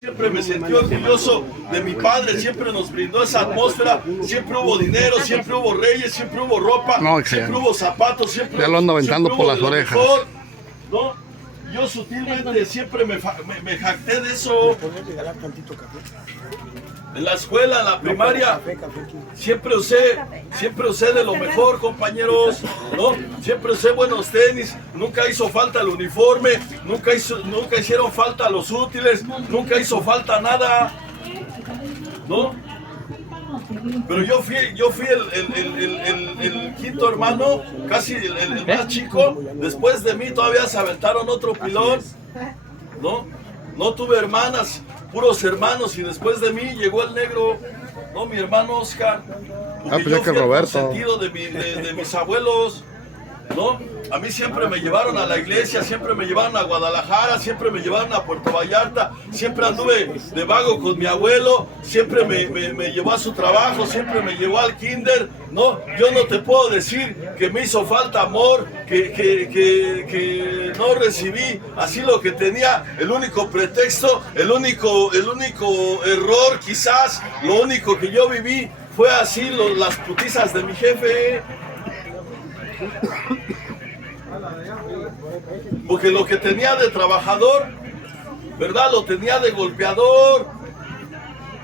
Siempre me sentí orgulloso de mi padre, siempre nos brindó esa atmósfera, siempre hubo dinero, siempre hubo reyes, siempre hubo ropa, siempre hubo zapatos, siempre, ya lo ando aventando por las orejas. Mejor, ¿no? Yo sutilmente siempre me jacté de eso. En la escuela, en la primaria, siempre usé de lo mejor, compañeros, ¿no? Siempre usé buenos tenis, nunca hizo falta el uniforme, nunca hicieron falta los útiles, nunca hizo falta nada, ¿no? Pero yo fui el quinto hermano, casi el más chico. Después de mí todavía se aventaron otro pilón, ¿no? No tuve hermanas, puros hermanos, y después de mí llegó el negro, no, mi hermano Oscar, porque yo fui el consentido de mis abuelos, ¿no? A mí siempre me llevaron a la iglesia, siempre me llevaron a Guadalajara, siempre me llevaron a Puerto Vallarta, siempre anduve de vago con mi abuelo, siempre me llevó a su trabajo, siempre me llevó al kinder, ¿no? Yo no te puedo decir que me hizo falta amor, que no recibí así lo que tenía. El único pretexto, el único error, quizás, lo único que yo viví fue así, las putizas de mi jefe. Porque lo que tenía de trabajador, ¿verdad? Lo tenía de golpeador,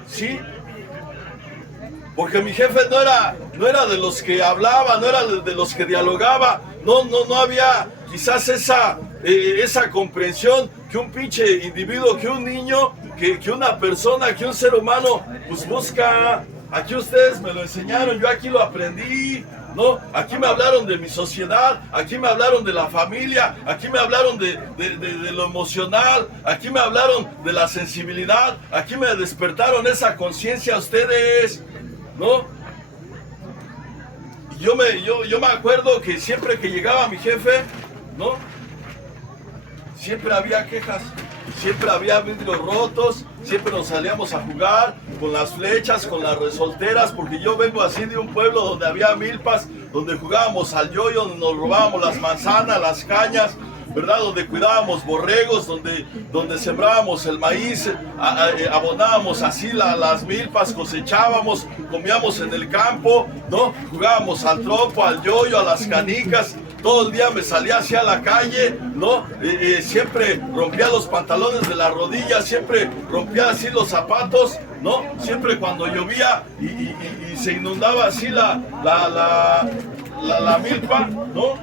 ¿sí? Porque mi jefe no era de los que hablaba, no era de los que dialogaba, no había quizás esa comprensión que un pinche individuo, que un niño, que una persona, que un ser humano, pues busca. Aquí ustedes me lo enseñaron, yo aquí lo aprendí, ¿no? Aquí me hablaron de mi sociedad, aquí me hablaron de la familia, aquí me hablaron de lo emocional, aquí me hablaron de la sensibilidad, aquí me despertaron esa conciencia a ustedes, ¿no? Y yo me acuerdo que siempre que llegaba mi jefe, ¿no? Siempre había quejas, siempre había vidrios rotos, siempre nos salíamos a jugar con las flechas, con las resolteras, porque yo vengo así de un pueblo donde había milpas, donde jugábamos al yoyo, donde nos robábamos las manzanas, las cañas, ¿verdad? Donde cuidábamos borregos, donde sembrábamos el maíz, abonábamos así las milpas, cosechábamos, comíamos en el campo, ¿no? Jugábamos al trompo, al yoyo, a las canicas. Todo el día me salía hacia la calle, ¿no? Siempre rompía los pantalones de las rodillas, siempre rompía así los zapatos, ¿no? Siempre cuando llovía y se inundaba así la milpa, ¿no?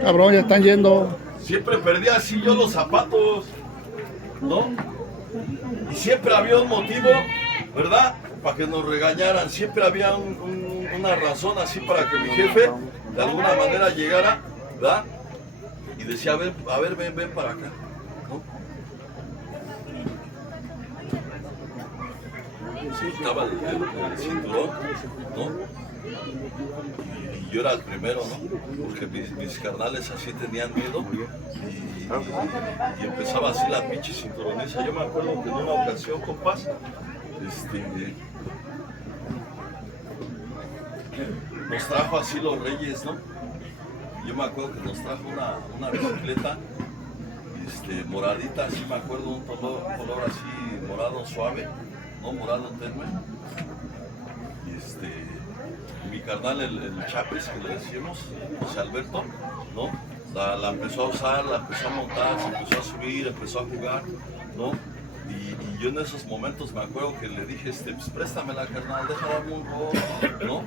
Cabrón, ya están yendo. Siempre perdía así yo los zapatos, ¿no? Y siempre había un motivo, ¿verdad? Para que nos regañaran, siempre había una razón así para que mi jefe de alguna manera llegara, ¿verdad? Y decía, a ver, ven para acá, ¿no? Se quitaba el cinturón, ¿no? Y yo era el primero, ¿no? Porque mis carnales así tenían miedo y empezaba así la pinche cinturoniza. Yo me acuerdo que en una ocasión, compas, nos trajo así los reyes, ¿no? Yo me acuerdo que nos trajo una bicicleta moradita, así me acuerdo, un color así morado suave, ¿no? Morado tenue. Y mi carnal, el Chapis, que le decimos, José Alberto, ¿no? La empezó a usar, la empezó a montar, se empezó a subir, empezó a jugar, ¿no? Y yo en esos momentos me acuerdo que le dije, pues préstamela, carnal, déjame un rol, ¿no?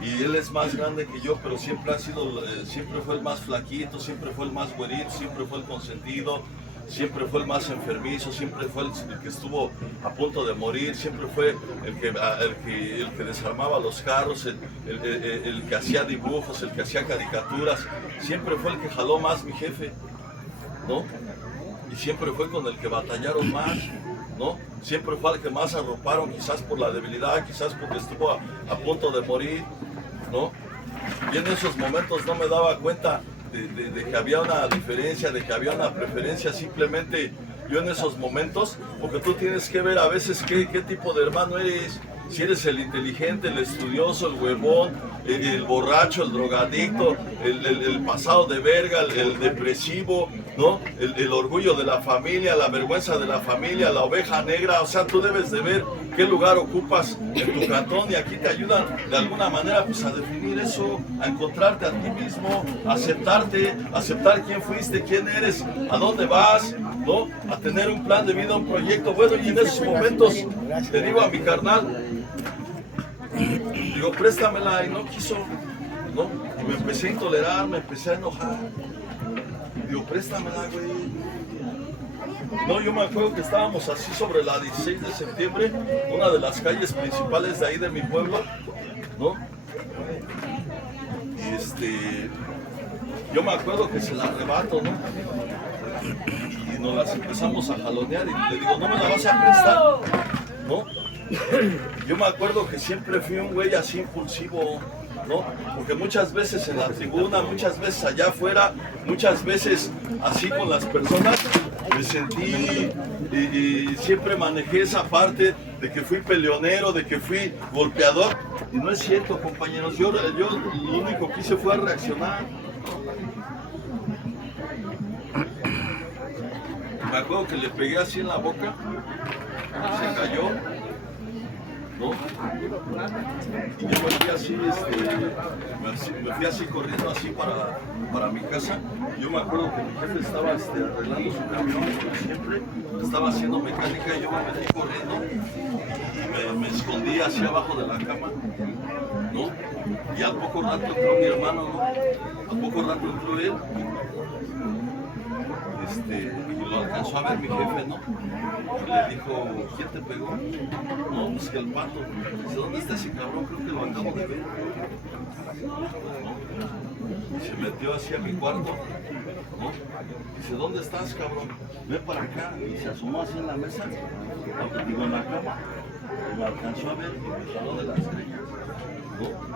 Y él es más grande que yo, pero siempre siempre fue el más flaquito, siempre fue el más güerito, siempre fue el consentido, siempre fue el más enfermizo, siempre fue el que estuvo a punto de morir, siempre fue el que desarmaba los carros, el que hacía dibujos, el que hacía caricaturas, siempre fue el que jaló más mi jefe, ¿no? Y siempre fue con el que batallaron más, ¿no? Siempre fue el que más arroparon, quizás por la debilidad, quizás porque estuvo a punto de morir, ¿no? Y en esos momentos no me daba cuenta de que había una diferencia, de que había una preferencia. Simplemente yo en esos momentos, porque tú tienes que ver a veces qué tipo de hermano eres. Si eres el inteligente, el estudioso, el huevón, el borracho, el drogadicto, el pasado de verga, el depresivo, ¿no? El orgullo de la familia, la vergüenza de la familia, la oveja negra. O sea, tú debes de ver qué lugar ocupas en tu cantón y aquí te ayudan de alguna manera pues a definir eso, a encontrarte a ti mismo, a aceptarte, aceptar quién fuiste, quién eres, a dónde vas, ¿no? A tener un plan de vida, un proyecto. Bueno, y en esos momentos le digo a mi carnal, digo, préstamela, y no quiso, ¿no? Y me empecé a intolerar, me empecé a enojar. Digo, préstamela, güey. No, yo me acuerdo que estábamos así sobre la 16 de septiembre, una de las calles principales de ahí de mi pueblo, ¿no? Yo me acuerdo que se la arrebato, ¿no? Y nos las empezamos a jalonear y le digo, no me la vas a prestar, ¿no? Yo me acuerdo que siempre fui un güey así impulsivo, ¿no? Porque muchas veces en la tribuna, muchas veces allá afuera, muchas veces así con las personas, me sentí y siempre manejé esa parte de que fui peleonero, de que fui golpeador. Y no es cierto, compañeros, yo lo único que hice fue reaccionar. Me acuerdo que le pegué así en la boca, se cayó, ¿no? Y yo me fui así, me fui así corriendo así para mi casa. Yo me acuerdo que mi jefe estaba arreglando su camión, como siempre, estaba haciendo mecánica y yo me metí corriendo y me escondí así abajo de la cama, ¿no? Y al poco rato entró mi hermano, ¿no? Al poco rato entró él. Y lo alcanzó a ver mi jefe, ¿no? Y le dijo, ¿quién te pegó? No, pues que el pato. Dice, ¿dónde está ese cabrón? Creo que lo acabo de ver. ¿No? Y se metió así a mi cuarto, ¿no? Dice, ¿dónde estás, cabrón? Ven para acá. Y se asomó así en la mesa, ¿no? Digo, en la cama. Y me alcanzó a ver y me jaló de las greñas, ¿no?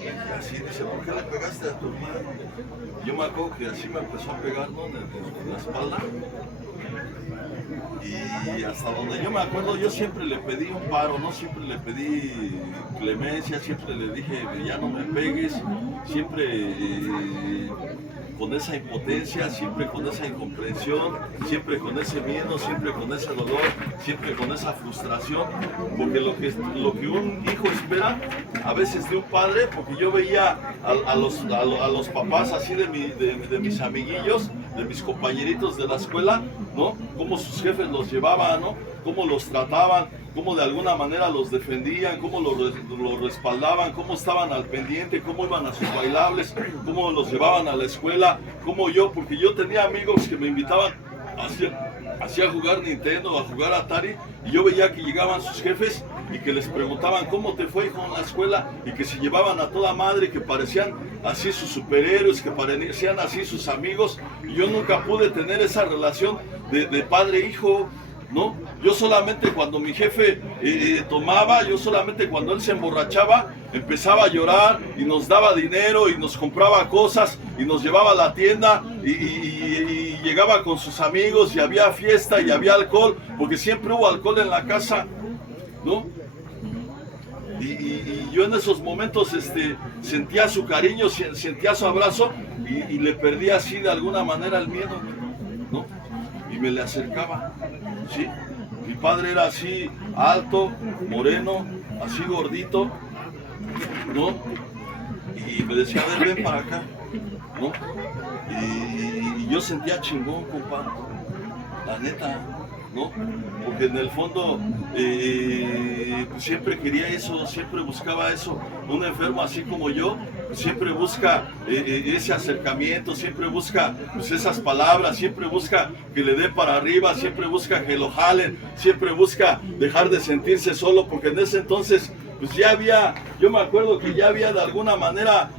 Y así dice, ¿por qué le pegaste a tu hermano? Yo me acuerdo que así me empezó a pegar, ¿no? en la espalda. Y hasta donde yo me acuerdo, yo siempre le pedí un paro, no siempre le pedí clemencia, siempre le dije, ya no me pegues, siempre con esa impotencia, siempre con esa incomprensión, siempre con ese miedo, siempre con ese dolor, siempre con esa frustración, porque lo que un hijo espera a veces de un padre, porque yo veía a los papás así de mis amiguillos, de mis compañeritos de la escuela, ¿no? Cómo sus jefes los llevaban, ¿no? Cómo los trataban, cómo de alguna manera los defendían, cómo los respaldaban, cómo estaban al pendiente, cómo iban a sus bailables, cómo los llevaban a la escuela, porque yo tenía amigos que me invitaban así a jugar Nintendo, a jugar Atari, y yo veía que llegaban sus jefes y que les preguntaban cómo te fue, hijo, en la escuela, y que se llevaban a toda madre, que parecían así sus superhéroes, que parecían así sus amigos, y yo nunca pude tener esa relación de padre-hijo, ¿no? Yo solamente cuando mi jefe tomaba, yo solamente cuando él se emborrachaba, empezaba a llorar y nos daba dinero y nos compraba cosas y nos llevaba a la tienda y llegaba con sus amigos y había fiesta y había alcohol, porque siempre hubo alcohol en la casa, ¿no? Y yo en esos momentos sentía su cariño, sentía su abrazo y le perdía así de alguna manera el miedo, ¿no? Y me le acercaba, ¿sí? Mi padre era así, alto, moreno, así gordito, ¿no? Y me decía, a ver, ven para acá, ¿no? Y yo sentía chingón, compa, la neta, ¿no? Porque en el fondo pues siempre quería eso, siempre buscaba eso. Un enfermo así como yo siempre busca ese acercamiento, siempre busca pues, esas palabras, siempre busca que le dé para arriba, siempre busca que lo jalen, siempre busca dejar de sentirse solo, porque en ese entonces pues ya había, yo me acuerdo que ya había de alguna manera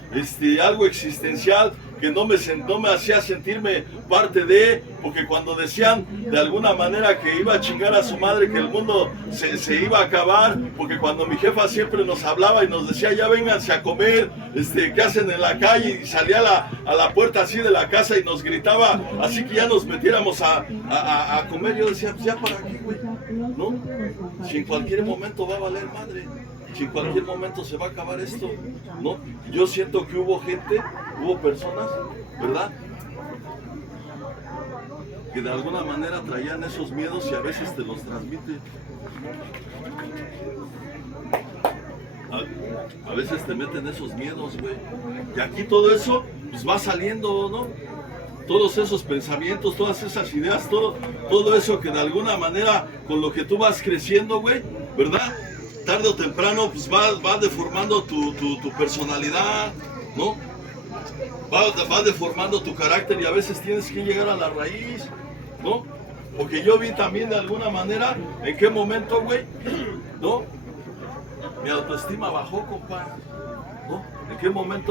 algo existencial que no me hacía sentirme parte de, porque cuando decían de alguna manera que iba a chingar a su madre, que el mundo se iba a acabar, porque cuando mi jefa siempre nos hablaba y nos decía, ya vénganse a comer, ¿qué hacen en la calle? Y salía a la puerta así de la casa y nos gritaba, así que ya nos metiéramos a comer. Yo decía, pues ya para qué, güey, ¿no? Si en cualquier momento va a valer madre. Si en cualquier momento se va a acabar esto, ¿no? Yo siento que hubo gente, hubo personas, ¿verdad? que de alguna manera traían esos miedos y a veces te los transmite. A veces te meten esos miedos, güey. Y aquí todo eso, pues va saliendo, ¿no? Todos esos pensamientos, todas esas ideas, todo eso que de alguna manera, con lo que tú vas creciendo, güey, ¿verdad? Tarde o temprano, pues va deformando tu personalidad, ¿no? Va deformando tu carácter y a veces tienes que llegar a la raíz, ¿no? Porque yo vi también de alguna manera en qué momento, güey, ¿no? Mi autoestima bajó, compa, ¿no? ¿En qué momento?